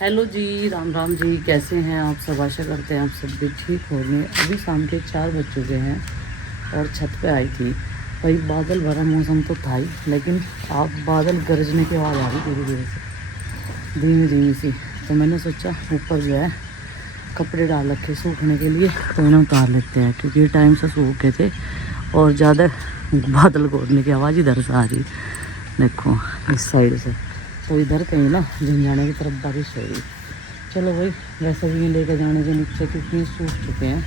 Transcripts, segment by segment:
Hello जी, राम राम जी, कैसे हैं आप सब। आशा करते हैं आप सब भी ठीक होंगे। अभी शाम के 4 बज चुके हैं और छत पे आई थी। भाई बादल भरा मौसम तो था ही, लेकिन आप बादल गरजने की आवाज़ आ रही धीरे धीरे से, धीमी धीमी सी। तो मैंने सोचा ऊपर जो है कपड़े डाल रखे सूखने के लिए, तो इन्हें उतार लेते हैं क्योंकि टाइम से सूख गए थे और ज़्यादा बादल गोरने की आवाज़ इधर से आ रही। देखो इस साइड से, तो इधर कहीं ना झंझाने की तरफ बारिश हो रही। चलो भाई, वैसे भी लेकर जाने के नीचे क्योंकि सूख चुके हैं।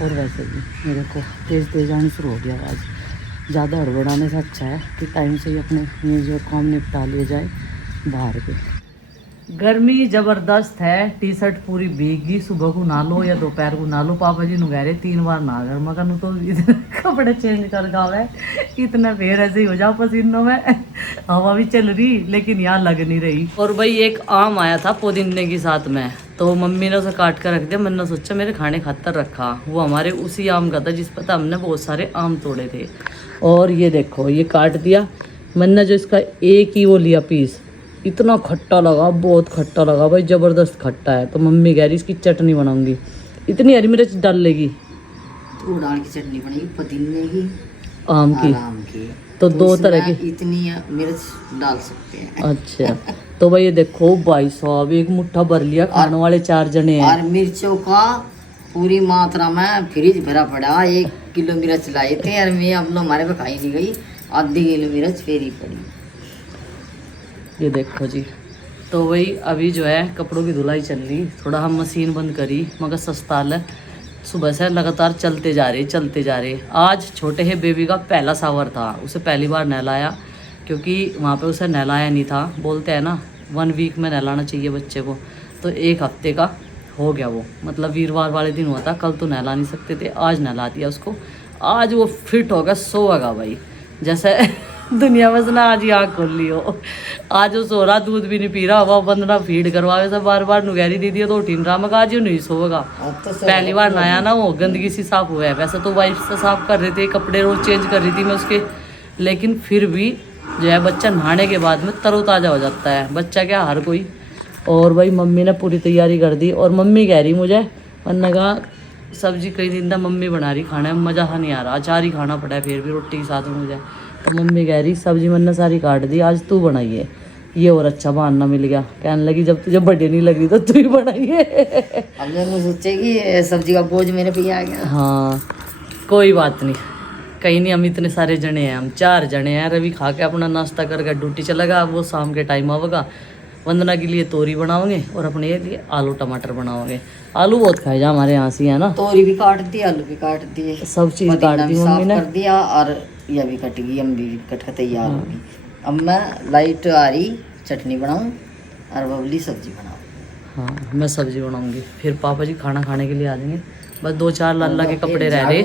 और वैसे भी मेरे को तेज़ तेज़ आनी शुरू हो गया आवाज़। ज़्यादा हड़बड़ाने से अच्छा है कि टाइम से ही अपने ये जो काम निपटा लिए जाए बाहर के। गर्मी ज़बरदस्त है, टी शर्ट पूरी भीगी। सुबह को नहा लो या दोपहर को नहा लो, पापा जी नु कह रहे 3 बार नहा कर। मगर तो कपड़े चेंज कर गावे इतना फिर ऐसे ही हो जाओ पसीनों में। हवा भी चल रही लेकिन यहाँ लग नहीं रही। और भाई एक आम आया था पुदीने के साथ में, तो मम्मी ने उसे काट कर रख दिया। मैंने सोचा मेरे खाने खातर रखा, वो हमारे उसी आम का था जिस पर हमने बहुत सारे आम तोड़े थे। और ये देखो ये काट दिया मैंने, जो इसका एक ही वो लिया पीस, इतना खट्टा लगा, बहुत खट्टा लगा भाई, ज़बरदस्त खट्टा है। तो मम्मी कह रही इसकी चटनी बनाऊंगी। इतनी हरी मिर्च डाल लेगी तो डाल की चटनी बनेगी, पुदीने की, आम की। तो दो तरह की इतनी मिर्च डाल सकते हैं। अच्छा तो भाई ये देखो भाई साहब, एक मुट्ठा भर लिया, खाने वाले 4 जने हैं। और मिर्चों का पूरी मात्रा में फ्रिज भरा पड़ा। 1 किलो मिर्च लाए थे और मैं अब हमारे पे खाई नहीं गई, आधी किलो मिर्च फेरी पड़ी। ये देखो जी। तो वही अभी जो है कपड़ों की धुलाई चल रही, थोड़ा हम मशीन बंद करी मगर सस्ता है। सुबह से लगातार चलते जा रहे। आज छोटे है बेबी का पहला सावर था, उसे पहली बार नहलाया क्योंकि वहाँ पे उसे नहलाया नहीं था। बोलते हैं ना 1 वीक में नहलाना चाहिए बच्चे को, तो 1 हफ्ते का हो गया वो, मतलब वीरवार वाले दिन हुआ था। कल तो नहला नहीं सकते थे, आज नहला दिया उसको। आज वो फिट होगा, सोएगा भाई जैसे दुनिया में से ना आज ही आँख खोल ली हो। आज वो सो रहा, दूध भी नहीं पी रहा, हवा बंद ना फीड करवावे से बार बार नुगैरी दीदी तो उठी रहा। मगर आज नहीं सोएगा, पहली बार नया ना वो गंदगी सी साफ हुआ है। वैसे तो वाइफ से साफ कर रहे थे, कपड़े रोज चेंज कर रही थी मैं उसके, लेकिन फिर भी जो है बच्चा नहाने के बाद में तरोताज़ा हो जाता है, बच्चा क्या हर कोई। और भाई मम्मी ने पूरी तैयारी कर दी और मम्मी कह रही मुझे, मैंने कहा सब्जी कई दिन तक मम्मी बना रही, खाने में मज़ा नहीं आ रहा, अचार ही खाना पड़ा है फिर भी रोटी के साथ में मुझे। तो मम्मी कह रही सब्जी मैंने सारी काट दी, आज तू बनाइए। ये और अच्छा बहाना मिल गया, कहने लगी जब तुझे बर्थडे नहीं लग रही तो तू ही बनाइए। अब मैं सोचे कि सब्जी का बोझ मेरे पे आ गया। हाँ कोई बात नहीं, कहीं नहीं, हम इतने सारे जने हैं, हम 4 जने हैं। रवि खा के अपना नाश्ता करके ड्यूटी चलेगा, वो शाम के टाइम आवेगा। वंदना के लिए तोरी बनाओगे और अपने लिए आलू टमाटर बनाओगे। आलू बहुत खाए जा हमारे यहाँ से है ना। तोरी भी काट दी, आलू भी काट दिए, सब चीज़ काट दी मम्मी ने, कर दिया। और यह भी कट गई, हम भी कट के तैयार होगी। अब मैं लाइट आ रही चटनी बनाऊँ और बबली सब्जी बनाऊँ। हाँ मैं सब्जी बनाऊंगी, फिर पापा जी खाना खाने के लिए आ जाएंगे। बस 2-4 लाला के कपड़े रह रहे,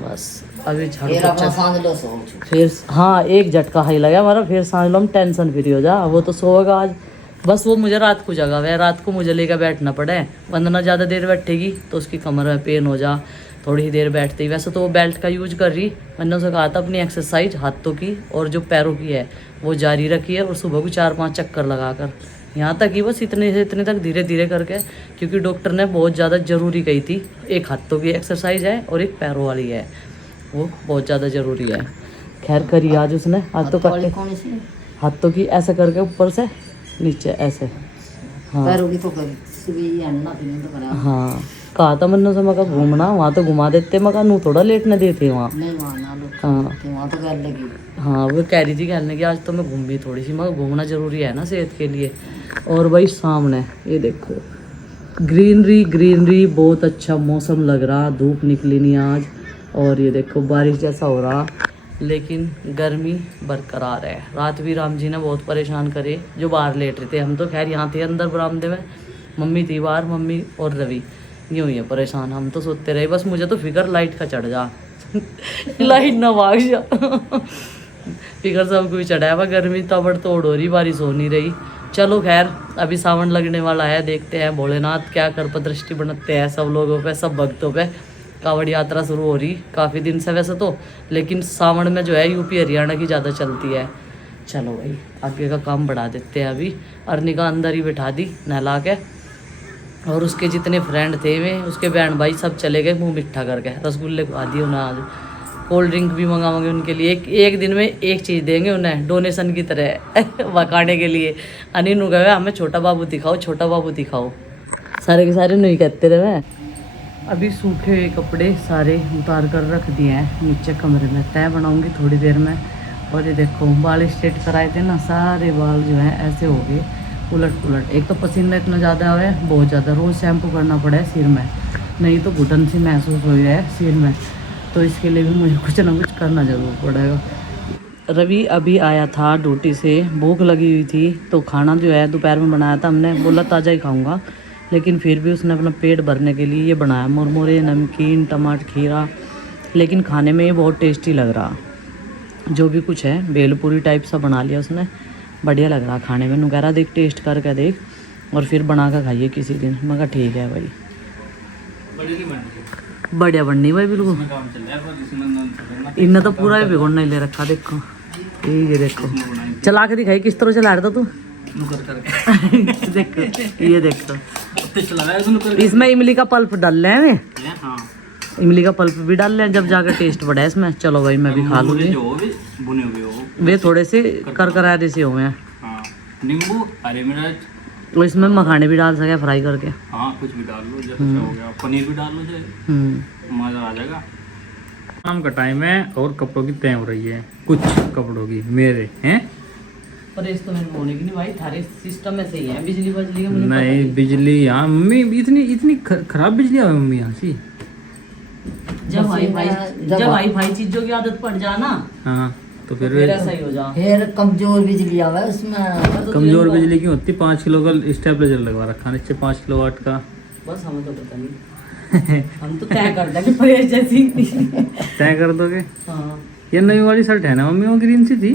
बस अभी झाड़ू पोछा। फिर हाँ एक झटका हाई लगा हमारा, फिर सांझ लो हम टेंशन फ्री हो जा। वो तो सोएगा आज, बस वो मुझे रात को जगा हुआ है, रात को मुझे लेकर बैठना पड़े। वंदना ज़्यादा देर बैठेगी तो उसकी कमर में पेन हो जा, थोड़ी ही देर बैठते ही। वैसे तो वो बेल्ट का यूज कर रही, मैंने उसे कहा था अपनी एक्सरसाइज हाथों की और जो पैरों की है वो जारी रखी है, और सुबह को 4-5 चक्कर लगा कर, यहाँ तक ही बस इतने से इतने तक धीरे धीरे करके, क्योंकि डॉक्टर ने बहुत ज़्यादा ज़रूरी कही थी। एक हाथों की एक्सरसाइज है और एक पैरों वाली है, वो बहुत ज़्यादा ज़रूरी है। खैर करी आज उसने, आज तो कट्टे हाथों की ऐसे करके ऊपर से नीचे ऐसे। हाँ पैरों की तो सुबह हाँ कहा था मैंने से, मगर घूमना वहाँ तो घुमा देते, मगर नू थोड़ा लेट न देते वहाँ। हाँ तो कर लगी। हाँ वो कह रही थी कहने की आज तो मैं घूम भी थोड़ी सी, मगर घूमना ज़रूरी है ना सेहत के लिए। और भाई सामने ये देखो ग्रीनरी, बहुत अच्छा मौसम लग रहा, धूप निकली नहीं आज। और ये देखो बारिश जैसा हो रहा, लेकिन गर्मी बरकरार है। रात भी राम जी ने बहुत परेशान करे, जो बाहर लेट रहे थे। हम तो खैर यहाँ थे अंदर बरामदे में, मम्मी थी बाहर, मम्मी और रवि यूँ ही है परेशान। हम तो सोते रहे, बस मुझे तो फिक्र लाइट का चढ़ जा लाइट ना भाग जा फिक्र सबको भी चढ़ा है, गर्मी तबड़ तोड़ हो रही, बारिश हो नहीं रही। चलो खैर अभी सावन लगने वाला है, देखते हैं भोलेनाथ क्या कृपा दृष्टि बनाते हैं सब लोगों पे, सब भक्तों पे। कावड़ यात्रा शुरू हो रही काफ़ी दिन से वैसे तो, लेकिन सावन में जो है यूपी हरियाणा की ज़्यादा चलती है। चलो भाई आगे का काम बढ़ा देते हैं अभी। अर्निका अंदर ही बैठा दी नहला के, और उसके जितने फ्रेंड थे वे उसके बहन भाई सब चले गए मुंह मिठा करके। रसगुल्ले खवा दिए उन्हें आज, कोल्ड ड्रिंक भी मंगाओगे उनके लिए। एक दिन में एक चीज़ देंगे उन्हें डोनेशन की तरह बकाने के लिए। अनिल गए हमें छोटा बाबू दिखाओ, छोटा बाबू दिखाओ, सारे के सारे नहीं कहते रहे। अभी सूखे हुए कपड़े सारे उतार कर रख दिए हैं नीचे कमरे में, तय बनाऊंगी थोड़ी देर में। और ये देखो बाल स्ट्रेट कराए थे ना, सारे बाल जो हैं ऐसे हो गए उलट पुलट। एक तो पसीना इतना ज़्यादा है, बहुत ज़्यादा, रोज़ शैम्पू करना पड़ा है सिर में, नहीं तो घुटन सी महसूस हो रहा है सिर में। तो इसके लिए भी मुझे कुछ ना कुछ करना ज़रूर पड़ेगा। रवि अभी आया था ड्यूटी से, भूख लगी हुई थी तो खाना जो है दोपहर में बनाया था हमने, बोला ताज़ा ही खाऊंगा, लेकिन फिर भी उसने अपना पेट भरने के लिए ये बनाया मुरमुरे, नमकीन, टमाटर, खीरा। लेकिन खाने में ये बहुत टेस्टी लग रहा, जो भी कुछ है भेलपूरी टाइप सा बना लिया उसने, बढ़िया लग रहा खाने में। नुकहरा देख टेस्ट करके देख और फिर बना कर खाइए किसी दिन। मैं कहा ठीक है भाई, बढ़िया बननी भाई बिल्कुल। इन्हें तो पूरा ही भिगोना ही ले रखा, देखो ये देखो चला के दिखाई किस तरह चला रहा था तू। देखो ये देखो, इसमें इमली का पल्प डाल रहे हैं, इमली का पल्प भी डाल लें, जब जाकर टेस्ट बढ़ा है इसमें। चलो भाई मैं भी खा लूँगी। वे थोड़े से करकरारे से हुए हैं, नींबू, हरी मिर्च, तो इसमें मखाने भी डाल सके फ्राई करके। हाँ कुछ भी डाल लो, जैसे हो गया पनीर भी डाल लो, मजा आ जाएगा। शाम का टाइम है और कपड़ों की तय हो रही है, कुछ कपड़ों की मेरे हैं। पर इस तो मेरे होने की नहीं भाई, थारे सिस्टम में सही है बिजली बजली का, मुझे पता नहीं बिजली यहाँ मम्मी इतनी खराब बिजली आ मम्मी यहाँ से। जब वाईफाई चीजों की आदत पड़ जा ना, हाँ तो फिर ऐसा ही हो जा। फिर कमजोर बिजली आवे उसमें। कमजोर बिजली क्यों होती? 5 किलो का स्टेबलाइजर लगवा रखा नीचे, 5 किलोवाट का। बस हमें तो पता नहीं, हम तो तय कर देंगे परेश जैसी। तय कर दोगे? हाँ ये नई वाली शर्ट है ना मम्मी, वो ग्रीन सी थी,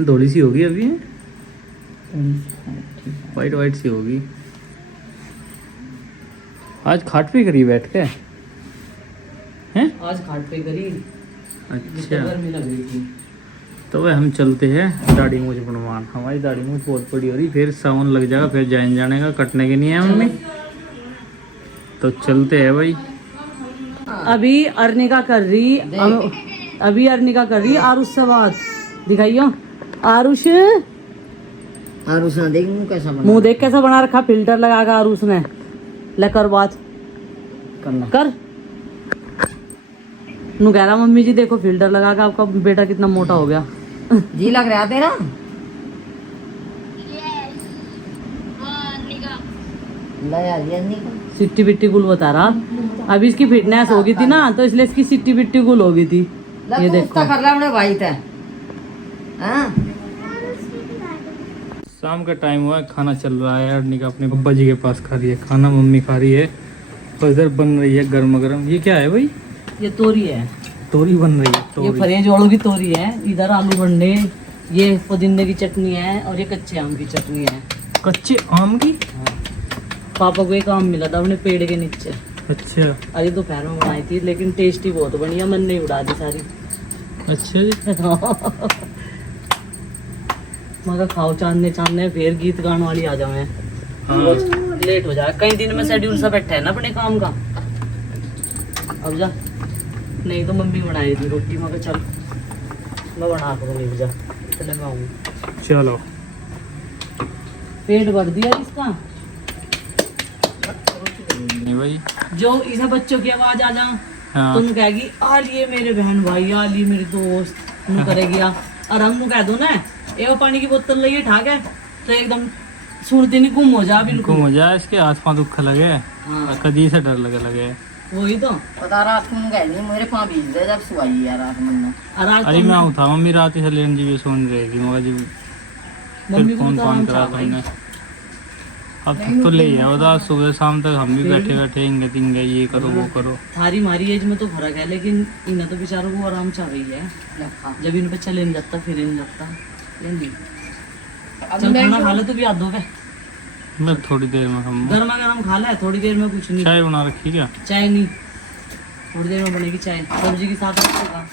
थोड़ी सी होगी अभी, वाइट वाइट सी होगी। आज खाट पे करी बैठ के हैं? आज खाट पे करी, अच्छा गर्मी लग रही थी। तो वह हम चलते हैं दाढ़ी मूछ बनवान। हमारी दाढ़ी मूछ बहुत बड़ी हो रही, फिर सावन लग जाएगा, फिर जान जाने का, कटने के नहीं है मम्मी। तो चलते हैं भाई। अभी अर्निका कर रही, अभी अर्निका कर रही आरुष से बात, दिखाइयो आरुष। आरुष ना देख मुंह कैसा बना, मुंह देख कैसा बना रखा, फिल्टर लगा कर आरुष ने। ले कर बात करना कर। नु कह रहा मम्मी जी देखो फिल्टर लगा के आपका बेटा कितना मोटा हो गया। जी लग रहा तेरा। सिट्टी बिट्टी गुल बता रहा, अभी इसकी फिटनेस हो गई थी ना, तो इसलिए इसकी सिट्टी बिट्टी गुल हो गई थी। ये देखो कर रहा है भाई ते। हाँ शाम का टाइम हुआ है, खाना चल रहा है। अर्निका अपने पप्पा जी के पास खा रही है खाना, मम्मी खा रही है, और इधर बन रही है गर्मा गर्म। ये क्या है भाई? ये तोरी है, तोरी बन रही है। ये तोरी फरेज वालों की तोरी है। इधर आलू बंडे, ये पुदीने की चटनी है, और ये कच्चे आम की चटनी है। कच्चे आम की? पापा को एक आम मिला था अपने पेड़ के नीचे, अच्छा अरे दोपहर में बनाई थी, लेकिन टेस्टी बहुत बढ़िया, मन नहीं उड़ा दी सारी। अच्छा जी। मगर खाओ चांदने चांदने, फिर गीत गाने वाली आ जाओ। हाँ। लेट हो जाए, कई दिन में शेड्यूल सब बैठा है ना अपने काम का। अब जा, नहीं तो मम्मी बनाई थी रोटी, मगर चल मैं बना कर नहीं जा, चले मैं आऊँ। चलो पेट भर दिया इसका। नहीं भाई। जो इसे बच्चों की आवाज आ जा, हाँ। तुम कहेगी आ लिए मेरे बहन भाई, आ लिए मेरे दोस्त, तुम करेगी आ। और हम कह दो ना ये पानी की बोतल लगी ठाक है, तो एकदम सुनते नहीं, गुम हो जा बिल्कुल। गुम हो जाए, इसके हाथ पाँव दुख लगे, हाँ। कदी से डर लगे। वही तो पता रात को गए नहीं, मेरे पाँव भीज दे जब सुहाई यार रात में। और आज अरे मैं उठा मम्मी रात से लेन जी सोन रहेगी, मगर जी मम्मी फिर को फोन तो फोन आराम करा था भाई। तुमने। अब तक तो ले आओ था, सुबह शाम तक हम भी बैठे बैठे इंगे तिंगे ये करो वो करो। थारी मारी एज में तो फर्क है, लेकिन इन्हें तो बेचारों को आराम चाह रही है। जब इन पे चले नहीं जाता, फिर नहीं जाता, ये नहीं। चल खाना खा ले, तू भी याद हो गए। मैं थोड़ी देर में हम गर्मा गर्म खा ले, थोड़ी देर में कुछ नहीं। चाय बना रखी क्या? चाय नहीं, थोड़ी देर में बनेगी चाय, सब्जी के साथ रखेगा।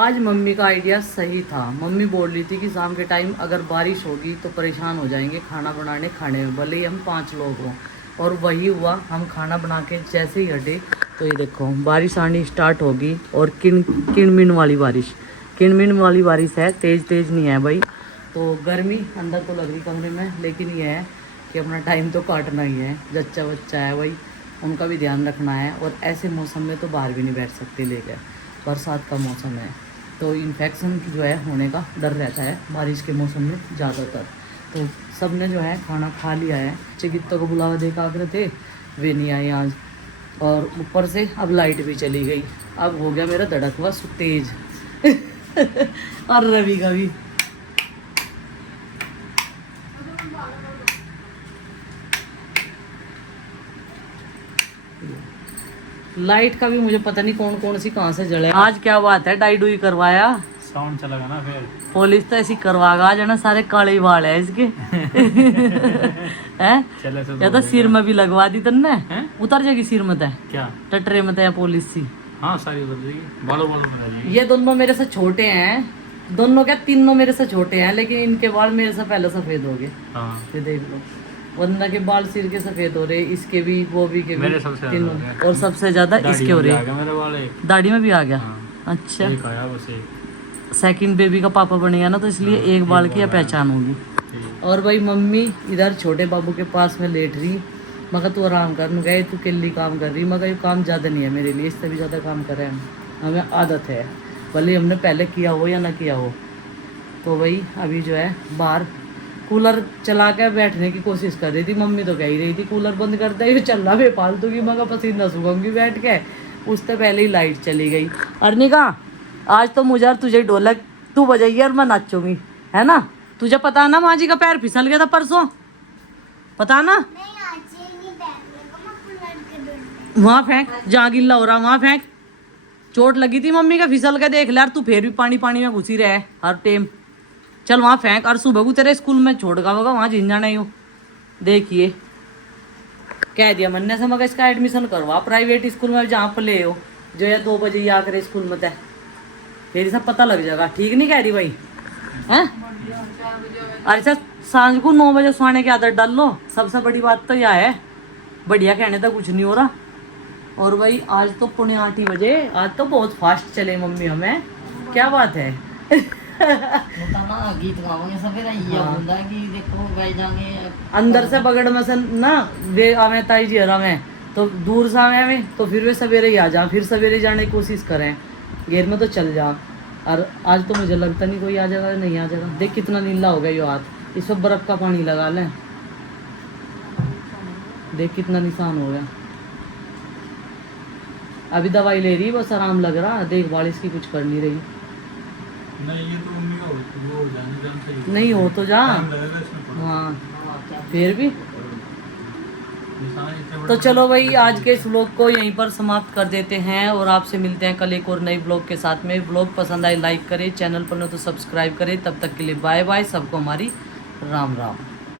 आज मम्मी का आइडिया सही था। मम्मी बोल रही थी कि शाम के टाइम अगर बारिश होगी तो परेशान हो जाएंगे खाना बनाने खाने में, भले ही हम 5 लोग हों। और वही हुआ, हम खाना बना के जैसे ही हटे तो ये देखो बारिश आनी स्टार्ट होगी। और किणमिण वाली बारिश, किणमिण वाली बारिश है, तेज़ तेज़ नहीं है भाई। तो गर्मी अंदर तो लग रही कमरे में, लेकिन ये है कि अपना टाइम तो काटना ही है। जच्चा बच्चा है भाई, उनका भी ध्यान रखना है। और ऐसे मौसम में तो बाहर भी नहीं बैठ सकते लेकर, बरसात का मौसम है तो इन्फेक्शन जो है होने का डर रहता है बारिश के मौसम में ज़्यादातर। तो सब ने जो है खाना खा लिया है। चिकित्सकों को बुलावा देखा आकर थे, वे नहीं आए आज। और ऊपर से अब लाइट भी चली गई। अब हो गया मेरा धड़क हुआ तेज और रवि का भी। लाइट का भी मुझे पता नहीं कौन कौन सी कहाँ से जले। आज क्या बात है, डाई डुई करवाया, साउंड चलेगा ना फिर। पुलिस तो ऐसी करवागा आज है ना, सारे काले बाल है इसके हैं चले तो या तो सिर में भी लगवा दी तन्ने, उतर जाएगी सिर में तय क्या टटरे में तय पुलिस सी। हाँ सारी उतर जाएगी, बालों बालों में आ जाएगी। ये दोनों मेरे से छोटे हैं, दोनों क्या तीनों मेरे से छोटे हैं, लेकिन इनके बाल मेरे से पहले सफेद हो गए। हाँ ये देख लो, वंदना के बाल सिर के सफेद हो रहे, इसके भी, वो भी के भी, मेरे सबसे ज्यादा तीनों। हो गए। और सबसे ज्यादा इसके हो रहे, आ गया मेरे वाले। दाढ़ी में भी आ गया। हाँ। अच्छा, एक आया बस एक। सेकंड बेबी का पापा बनेगा ना, तो इसलिए एक बाल की पहचान होगी। और भाई मम्मी इधर छोटे बाबू के पास में लेट रही। मगर तू आराम कर, मैं गए तू केली काम कर रही, मगर ये काम ज़्यादा नहीं है मेरे लिए, इससे भी ज़्यादा काम कर रहे हैं हमें आदत है, भले हमने पहले किया हो या ना किया हो। तो भाई अभी जो है बाहर कूलर चला के बैठने की कोशिश कर रही थी। मम्मी तो कह ही रही थी कूलर बंद कर दे, ये चल रहा बेफालतू की, मगर पसीना सूखूंगी बैठ के। उससे पहले ही लाइट चली गई। अर्निका आज तो मुझे और तुझे ढोलक तू बजाइए और मैं नाचूंगी, है ना? तुझे पता ना माँ जी का पैर फिसल गया था परसों, पता ना? वहाँ फेंक जहाँ गिल्ला हो रहा, वहाँ फेंक। चोट लगी थी मम्मी का, फिसल के देख ले यार, तू फिर भी पानी पानी में घुसी रहे हर टाइम। चल वहाँ फेंक, और सुबह को तेरे स्कूल में छोड़ का होगा, वहाँ झिंझा नहीं हो। देखिए कह दिया मैंने से, मगर इसका एडमिशन करवा प्राइवेट स्कूल में जहाँ पर ले हो, जो है 2 बजे ही आकर स्कूल में तय, फिर सब पता लग जाएगा। ठीक नहीं कह रही भाई हैं? अरे सर सांझ को 9 बजे सोने की आदत डाल लो, सबसे बड़ी बात तो यह है। बढ़िया कहने तक कुछ नहीं हो रहा। और भाई आज तो 7:45 बजे, आज तो बहुत फास्ट चले मम्मी हमें, क्या बात है। ना गीत गाओगे सवेरे, ये बोलता है कि देखो गए जाएंगे अंदर से बगड़ में से ना वे आवे ताई जी हरा में, तो दूर से आवे में, तो फिर वे सवेरे ही आ जा, फिर सवेरे जाने की कोशिश करें, घेर में तो चल जा। और आज तो मुझे लगता नहीं कोई आ जाएगा, नहीं आ जाएगा। देख कितना नीला हो गया ये हाथ, इस पर बर्फ का पानी लगा लें, देख कितना निशान हो गया। अभी दवाई ले रही, बस आराम लग रहा, देखभाल इसकी कुछ कर नहीं रही। नहीं ये तो मम्मी का वो जाने नहीं हो तो जा, लगेगा हाँ फिर भी। तो चलो भाई आज के इस व्लॉग को यहीं पर समाप्त कर देते हैं, और आपसे मिलते हैं कल एक और नई व्लॉग के साथ में। व्लॉग पसंद आए लाइक करें, चैनल पर न तो सब्सक्राइब करें। तब तक के लिए बाय बाय, सबको हमारी राम राम।